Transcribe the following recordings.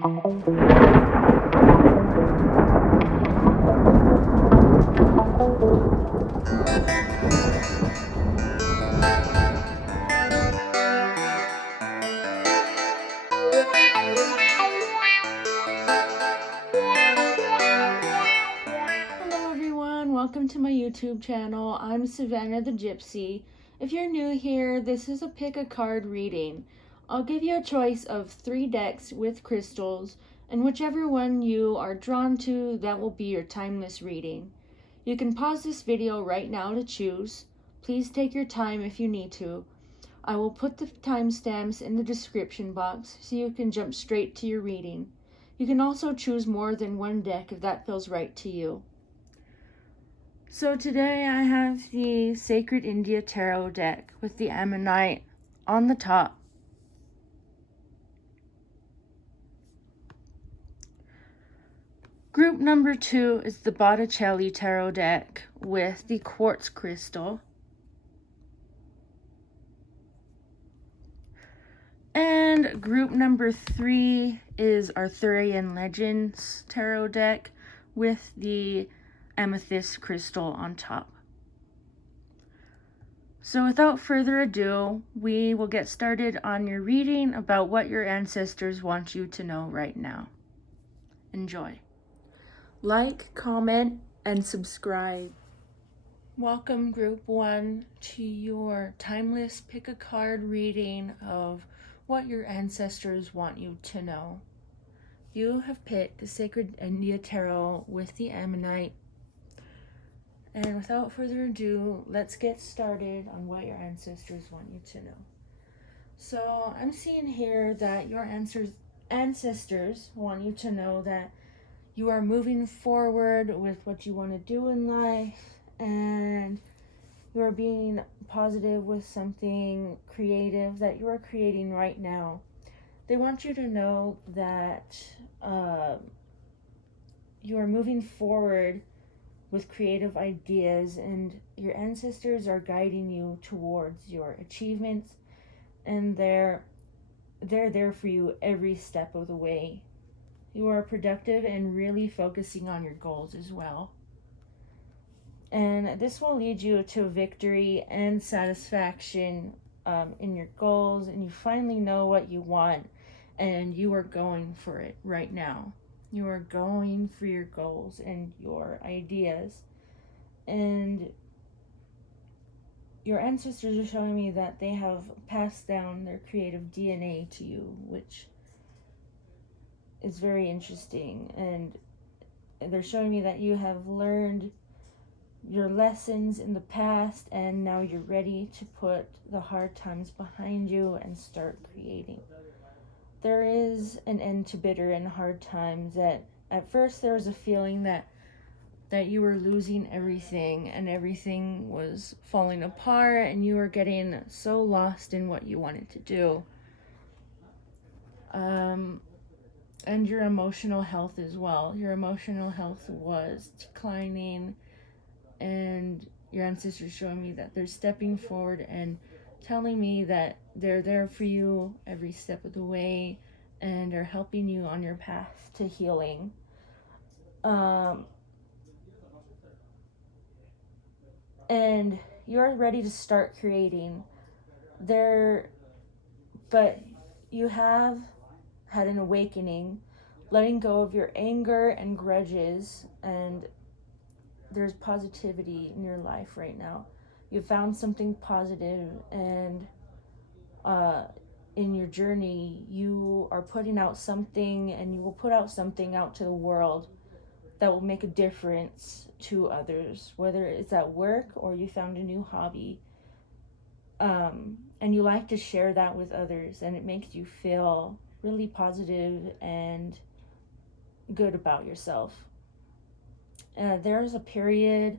Welcome to my YouTube channel. I'm Savannah the Gypsy. If you're new here, this is a pick a card reading. I'll give you a choice of 3 decks with crystals, and whichever one you are drawn to, that will be your timeless reading. You can pause this video right now to choose. Please take your time if you need to. I will put the timestamps in the description box so you can jump straight to your reading. You can also choose more than one deck if that feels right to you. So today I have the Sacred India Tarot deck with the Ammonite on the top. Group number 2 is the Botticelli Tarot deck with the Quartz Crystal. And group number 3 is Arthurian Legends Tarot deck with the Amethyst Crystal on top. So without further ado, we will get started on your reading about what your ancestors want you to know right now. Enjoy. Like, comment, and subscribe. Welcome, Group 1, to your timeless pick-a-card reading of what your ancestors want you to know. You have picked the Sacred India Tarot with the Ammonite. And without further ado, let's get started on what your ancestors want you to know. So I'm seeing here that your ancestors want you to know that you are moving forward with what you want to do in life, and you are being positive with something creative that you are creating right now. They want you to know that you are moving forward with creative ideas, and your ancestors are guiding you towards your achievements, and they're there for you every step of the way. You are productive and really focusing on your goals as well. And this will lead you to victory and satisfaction in your goals, and you finally know what you want, and you are going for it right now. You are going for your goals and your ideas. And your ancestors are showing me that they have passed down their creative DNA to you, which is very interesting. And they're showing me that you have learned your lessons in the past, and now you're ready to put the hard times behind you and start creating. There is an end to bitter and hard times. That at first there was a feeling that you were losing everything and everything was falling apart, and you were getting so lost in what you wanted to do. And your emotional health as well. Your emotional health was declining, and your ancestors showing me that they're stepping forward and telling me that they're there for you every step of the way and are helping you on your path to healing. And you're ready to start creating. But you have had an awakening, letting go of your anger and grudges, and there's positivity in your life right now. You found something positive, and in your journey, you are putting out something, and you will put out something out to the world that will make a difference to others, whether it's at work or you found a new hobby. And you like to share that with others, and it makes you feel really positive and good about yourself. There's a period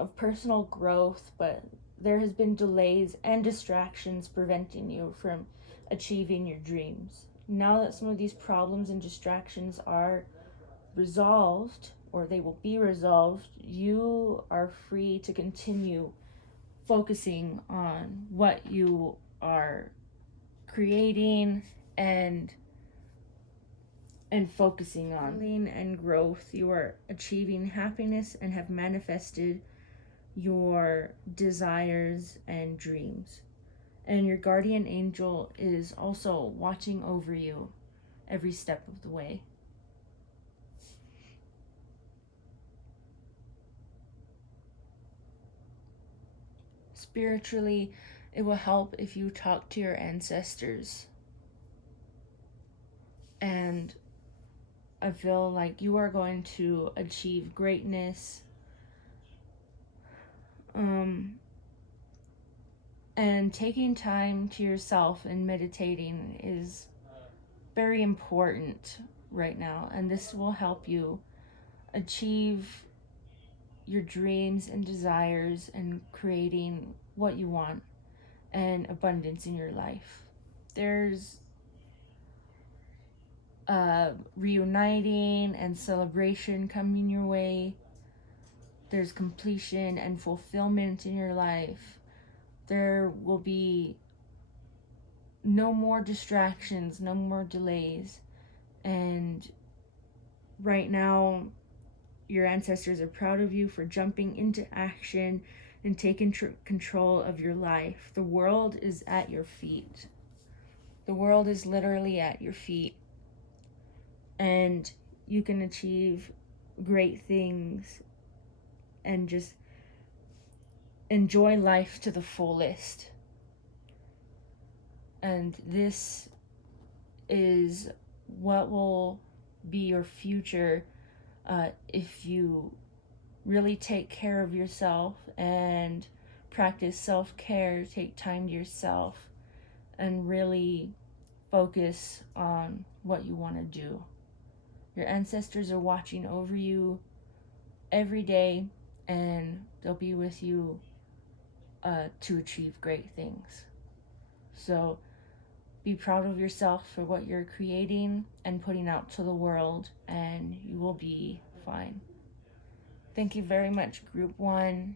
of personal growth, but there has been delays and distractions preventing you from achieving your dreams. Now that some of these problems and distractions are resolved, or they will be resolved, you are free to continue focusing on what you are creating and and focusing on healing and growth. You are achieving happiness and have manifested your desires and dreams. And your guardian angel is also watching over you every step of the way. Spiritually, it will help if you talk to your ancestors. And I feel like you are going to achieve greatness. And taking time to yourself and meditating is very important right now. And this will help you achieve your dreams and desires and creating what you want and abundance in your life. There's reuniting and celebration coming your way. There's completion and fulfillment in your life. There will be no more distractions, no more delays. And right now, your ancestors are proud of you for jumping into action and taking control of your life. The world is at your feet. The world is literally at your feet. And you can achieve great things and just enjoy life to the fullest. And this is what will be your future if you really take care of yourself and practice self-care, take time to yourself, and really focus on what you want to do. Your ancestors are watching over you every day, and they'll be with you to achieve great things. So be proud of yourself for what you're creating and putting out to the world, and you will be fine. Thank you very much, Group 1,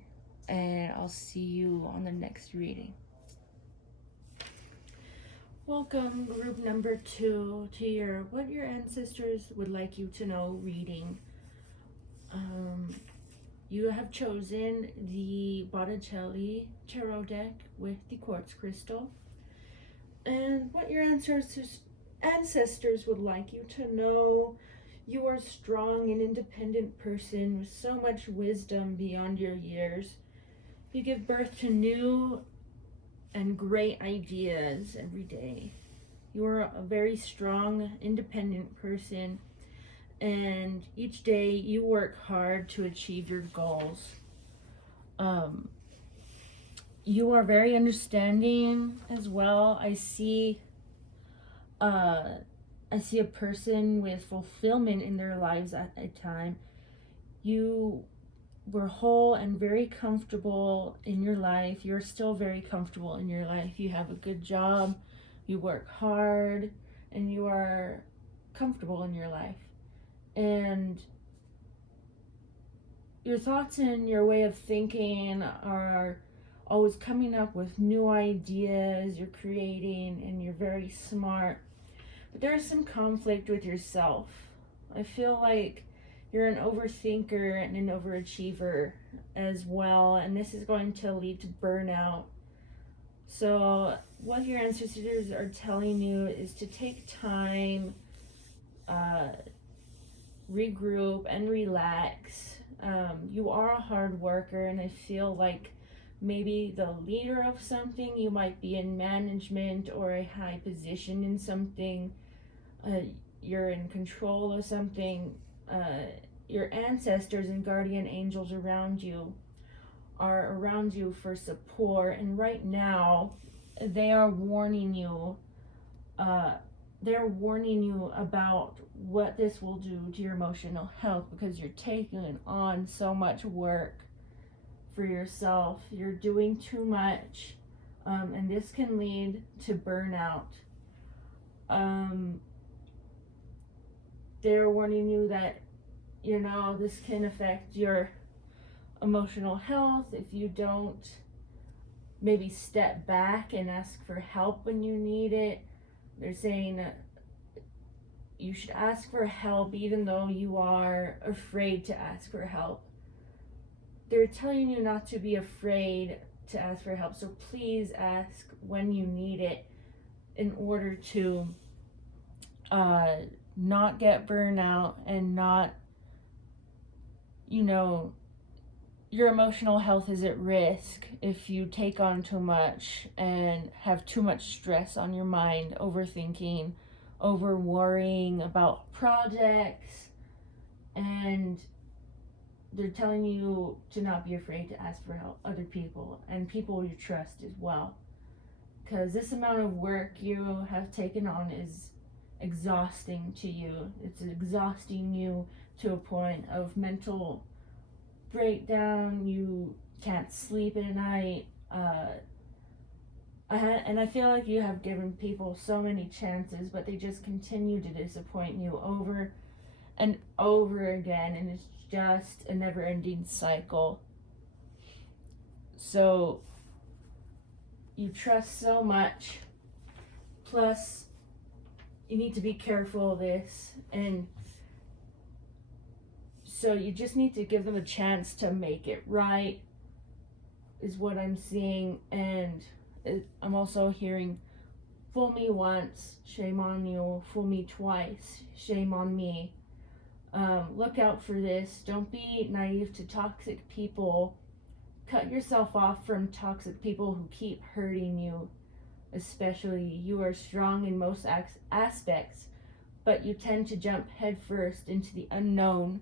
and I'll see you on the next reading. Welcome, Group number 2, to your What Your Ancestors Would Like You to Know reading. You have chosen the Botticelli Tarot deck with the quartz crystal. And what your ancestors would like you to know: you are a strong and independent person with so much wisdom beyond your years. You give birth to new and great ideas every day. You are a very strong, independent person, and each day you work hard to achieve your goals. You are very understanding as well. I see a person with fulfillment in their lives at a time. You were whole and very comfortable in your life. You're still very comfortable in your life. You have a good job, you work hard, and you are comfortable in your life. And your thoughts and your way of thinking are always coming up with new ideas. You're creating, and you're very smart. But there's some conflict with yourself. I feel like you're an overthinker and an overachiever as well, and this is going to lead to burnout. So what your ancestors are telling you is to take time, regroup and relax. You are a hard worker, and I feel like maybe the leader of something. You might be in management or a high position in something. You're in control of something. Your ancestors and guardian angels around you are around you for support, and right now they are warning you. They're warning you about what this will do to your emotional health, because you're taking on so much work for yourself. You're doing too much, and this can lead to burnout. They're warning you that, this can affect your emotional health if you don't maybe step back and ask for help when you need it. They're saying you should ask for help even though you are afraid to ask for help. They're telling you not to be afraid to ask for help, so please ask when you need it in order to not get burnout and not, your emotional health is at risk if you take on too much and have too much stress on your mind, overthinking, over worrying about projects. And they're telling you to not be afraid to ask for help, other people and people you trust as well, because this amount of work you have taken on is exhausting to you. It's exhausting you to a point of mental breakdown. You can't sleep at night. I feel like you have given people so many chances, but they just continue to disappoint you over and over again, and it's just a never-ending cycle. So you trust so much, plus you need to be careful of this, and so you just need to give them a chance to make it right, is what I'm seeing. And I'm also hearing, fool me once, shame on you. Fool me twice, shame on me. Look out for this. Don't be naive to toxic people. Cut yourself off from toxic people who keep hurting you, especially. You are strong in most aspects, but you tend to jump headfirst into the unknown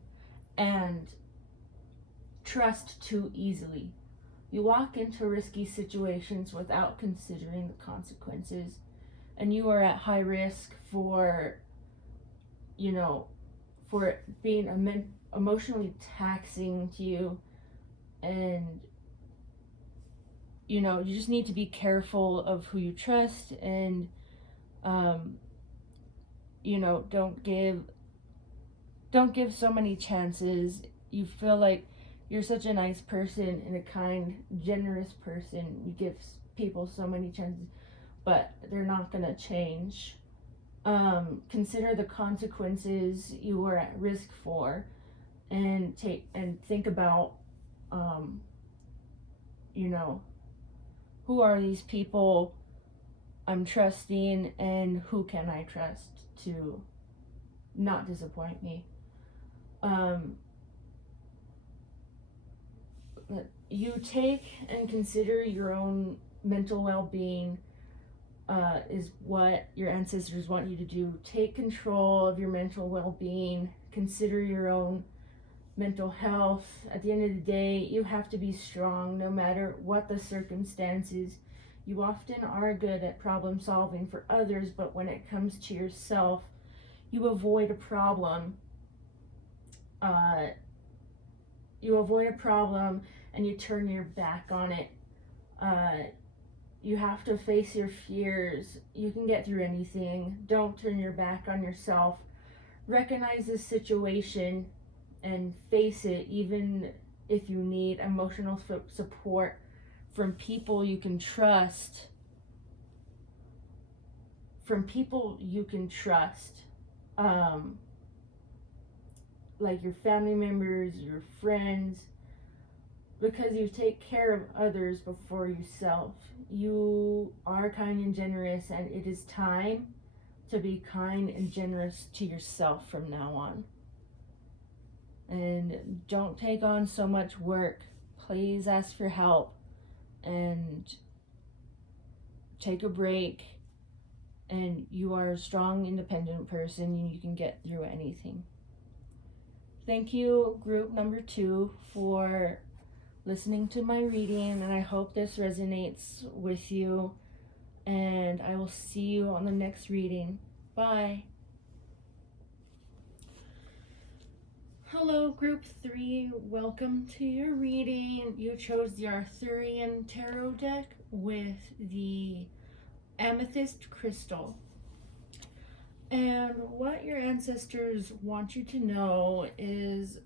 and trust too easily. You walk into risky situations without considering the consequences, and you are at high risk for being emotionally taxing to you. And you just need to be careful of who you trust, and don't give so many chances. You feel like you're such a nice person and a kind, generous person. You give people so many chances, but they're not gonna change. Consider the consequences you are at risk for, and think about, who are these people I'm trusting, and who can I trust to not disappoint me. You take and consider your own mental well-being, is what your ancestors want you to do. Take control of your mental well-being. Consider your own mental health. At the end of the day, you have to be strong no matter what the circumstances. You often are good at problem solving for others, but when it comes to yourself, you avoid a problem. And you turn your back on it. You have to face your fears. You can get through anything. Don't turn your back on yourself. Recognize the situation and face it, even if you need emotional support from people you can trust. Like your family members, your friends, because you take care of others before yourself. You are kind and generous, and it is time to be kind and generous to yourself from now on. And don't take on so much work. Please ask for help and take a break. And you are a strong, independent person, and you can get through anything. Thank you, group number 2, for listening to my reading, and I hope this resonates with you. And I will see you on the next reading. Bye. Hello, group 3. Welcome to your reading. You chose the Arthurian Tarot deck with the Amethyst Crystal. And what your ancestors want you to know is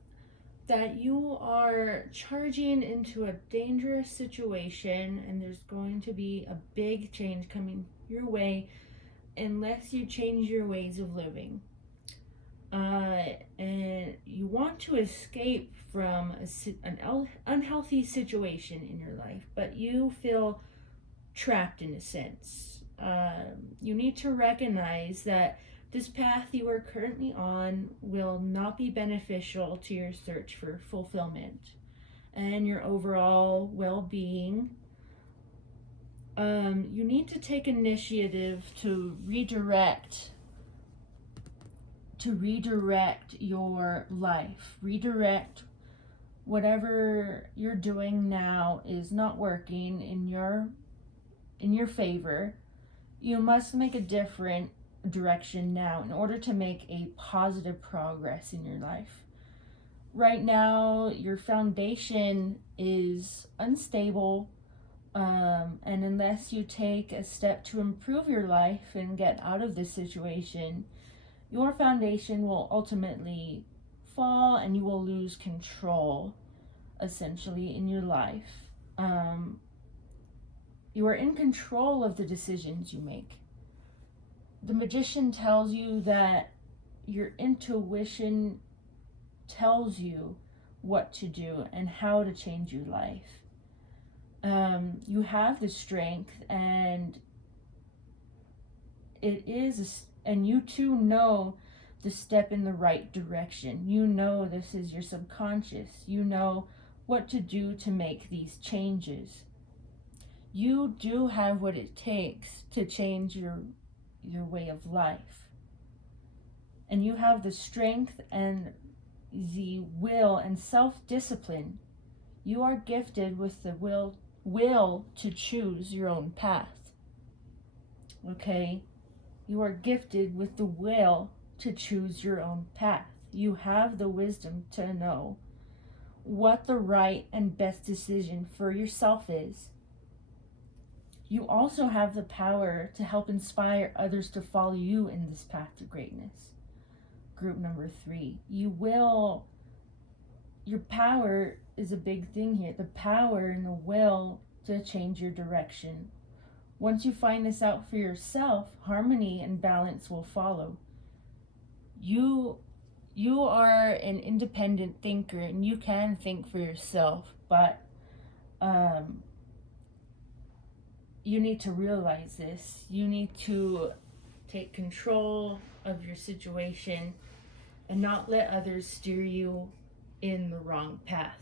that you are charging into a dangerous situation, and there's going to be a big change coming your way unless you change your ways of living. want to escape from an unhealthy situation in your life, but you feel trapped in a sense. You need to recognize that this path you are currently on will not be beneficial to your search for fulfillment and your overall well-being. You need to take initiative to redirect your life. Redirect whatever you're doing now is not working in your favor. You must make a different direction now in order to make a positive progress in your life. Right now, your foundation is unstable, and unless you take a step to improve your life and get out of this situation, your foundation will ultimately fall and you will lose control, essentially, in your life. You are in control of the decisions you make. The magician tells you that your intuition tells you what to do and how to change your life. You have the strength, and and you too know the step in the right direction. You know this is your subconscious. You know what to do to make these changes. You do have what it takes to change your way of life. And you have the strength and the will and self-discipline. You are gifted with the will to choose your own path. Okay? You are gifted with the will to choose your own path. You have the wisdom to know what the right and best decision for yourself is. You also have the power to help inspire others to follow you in this path to greatness. Group number 3. Your power is a big thing here. The power and the will to change your direction. Once you find this out for yourself, harmony and balance will follow. You are an independent thinker and you can think for yourself, but you need to realize this. You need to take control of your situation and not let others steer you in the wrong path.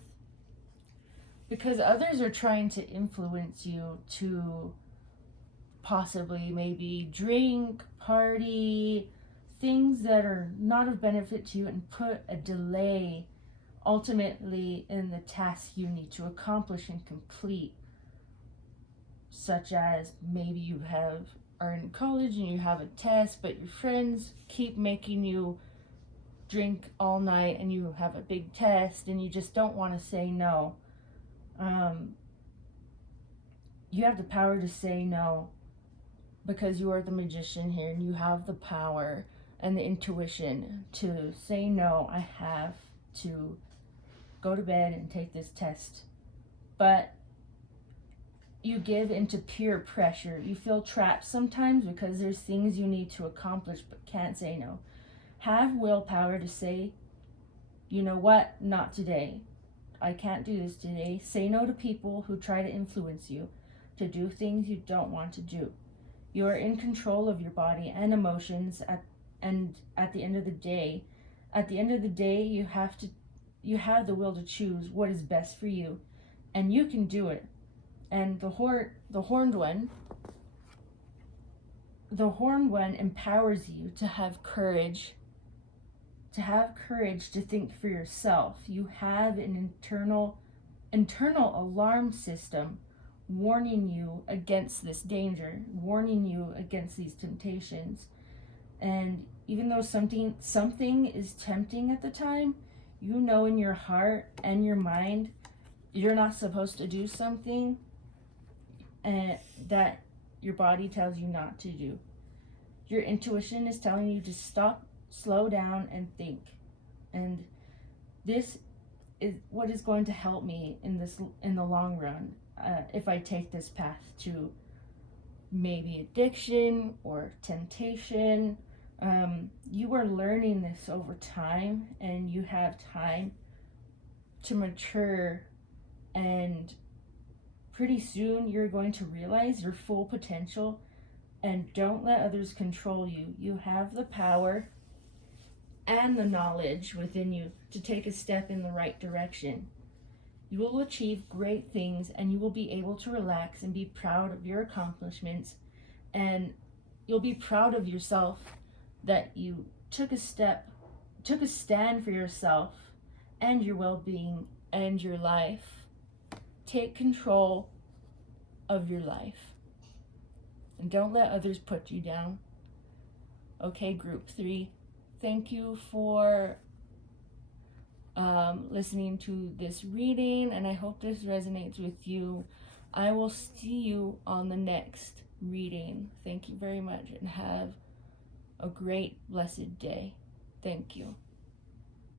Because others are trying to influence you to possibly maybe drink, party, things that are not of benefit to you, and put a delay ultimately in the task you need to accomplish and complete. Such as maybe you are in college and you have a test, but your friends keep making you drink all night and you have a big test and you just don't want to say no. You have the power to say no because you are the magician here, and you have the power and the intuition to say no. I have to go to bed and take this test. But you give into peer pressure. You feel trapped sometimes because there's things you need to accomplish but can't say no. Have willpower to say, you know what, not today. I can't do this today. Say no to people who try to influence you to do things you don't want to do. You are in control of your body and emotions at the end of the day. At the end of the day, you have the will to choose what is best for you, and you can do it. And the horned one empowers you to have courage to think for yourself. You have an internal alarm system warning you against this danger, warning you against these temptations. And even though something is tempting at the time, you know in your heart and your mind you're not supposed to do something and that your body tells you not to do. Your intuition is telling you to stop, slow down, and think. And this is what is going to help me in the long run. If I take this path to maybe addiction or temptation, You are learning this over time, and you have time to mature, and pretty soon you're going to realize your full potential. And don't let others control you. You have the power and the knowledge within you to take a step in the right direction. You will achieve great things, and you will be able to relax and be proud of your accomplishments, and you'll be proud of yourself that you took a stand for yourself and your well-being and your life. Take control of your life, and don't let others put you down. Okay, group 3, thank you for listening to this reading, and I hope this resonates with you. I will see you on the next reading. Thank you very much, and have a great, blessed day. Thank you.